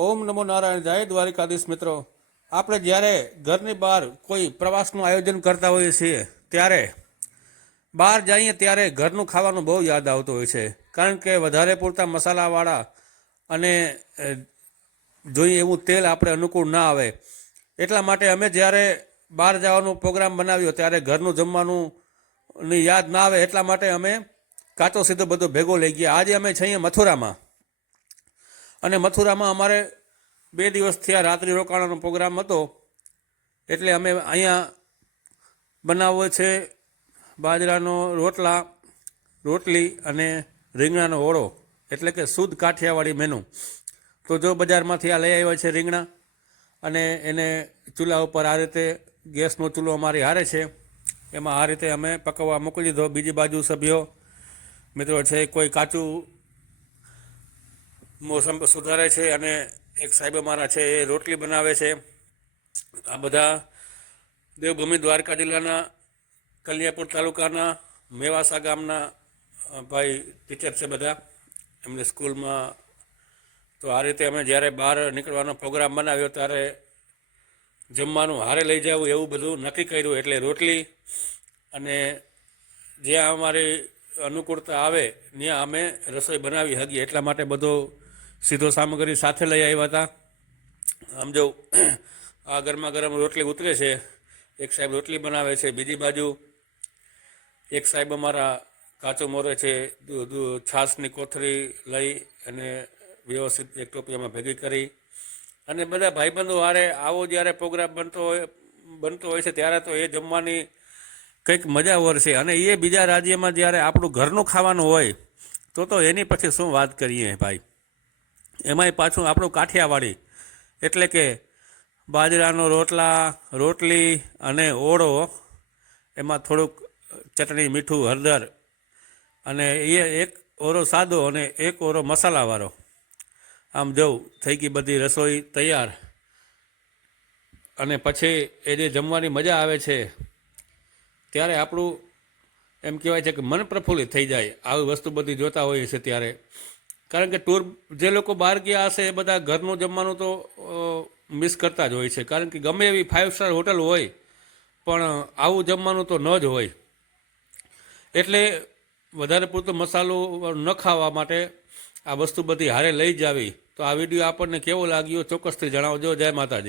ઓમ નમો નારાયણ. જય દ્વારિકાધીશ. મિત્રો, આપણે જ્યારે ઘરની બહાર કોઈ પ્રવાસનું આયોજન કરતા હોઈએ છીએ ત્યારે બહાર જઈએ ત્યારે ઘરનું ખાવાનું બહુ યાદ આવતું હોય છે. કારણ કે વધારે પૂરતા મસાલાવાળા અને જોઈએ એવું તેલ આપણે અનુકૂળ ના આવે. એટલા માટે અમે જ્યારે બહાર જવાનો પ્રોગ્રામ બનાવ્યો ત્યારે ઘરનું જમવાનું ની યાદ ના આવે એટલા માટે અમે કાચો સીધો બધો ભેગો લઈ ગયા. આજે અમે છીએ મથુરામાં, અને મથુરામાં અમારે 2 દિવસ થયા રાત્રિ રોકાવાનો પ્રોગ્રામ હતો. એટલે અમે અહીંયા બનાવવો છે બાજરાનો રોટલી અને રીંગણાનો ઓળો, એટલે કે શુદ્ધ કાઠિયાવાડી મેનુ. તો જો બજારમાંથી આ લઈ આવ્યા છે રીંગણા, અને એને ચૂલા ઉપર આ રીતે ગેસનો ચૂલો અમારી હારે છે, એમાં આ રીતે અમે પકવવા મૂકી દીધો. બીજી બાજુ સભ્યો મિત્રો છે, કોઈ કાચું મોસમ સુધારે છે, અને એક સાહેબ અમારા છે એ રોટલી બનાવે છે. આ બધા દેવભૂમિ દ્વારકા જિલ્લાના કલ્યાપુર તાલુકાના મેવાસા ગામના ભાઈ ટીચર છે બધા, એમને સ્કૂલમાં. તો આ રીતે અમે જ્યારે બહાર નીકળવાનો પ્રોગ્રામ બનાવ્યો ત્યારે જમવાનું હારે લઈ જવું એવું બધું નક્કી કર્યું. એટલે રોટલી અને જ્યાં અમારી અનુકૂળતા આવે ત્યાં અમે રસોઈ બનાવી શકીએ એટલા માટે બધો સીધો સામગ્રી સાથે લઈ આવ્યા હતા. આમ જો આ ગરમા ગરમ રોટલી ઉતરે છે, એક સાહેબ રોટલી બનાવે છે, બીજી બાજુ એક સાહેબ અમારા કાચો મોરે છે, છાશની કોથળી લઈ અને વ્યવસ્થિત એક ટોપિયામાં ભેગી કરી. અને બધા ભાઈબંધો હારે આવો જ્યારે પ્રોગ્રામ બનતો હોય છે ત્યારે તો એ જમવાની કંઈક મજા વરસે. અને એ બીજા રાજ્યમાં જ્યારે આપણું ઘરનું ખાવાનું હોય તો એની પછી શું વાત કરીએ ભાઈ. એમાંય પાછું આપણું કાઠિયાવાડી, એટલે કે બાજરાનો રોટલી અને ઓળો, એમાં થોડુંક ચટણી, મીઠું, હળદર, અને એ એક ઓરો સાદો અને એક ઓરો મસાલાવાળો. આમ જવું થઈ ગઈ બધી રસોઈ તૈયાર. અને પછી એ જે જમવાની મજા આવે છે ત્યારે આપણું એમ કહેવાય છે કે મન પ્રફુલ્લિત થઈ જાય આવી વસ્તુ બધી જોતા હોઈએ છે ત્યારે. કારણ કે ટૂર જે લોકો બહાર ગયા હશે એ બધા ઘરનું જમવાનું તો મિસ કરતા જ હોય છે. કારણ કે ગમે એવી 5 સ્ટાર હોટલ હોય પણ આવું જમવાનું તો ન જ હોય. એટલે વધારે પૂરતો મસાલો ન ખાવા માટે આ વસ્તુ બધી હારે લઈ જ આવી. તો આ વિડીયો આપણને કેવો લાગ્યો ચોક્કસથી જણાવજો. જય માતાજી.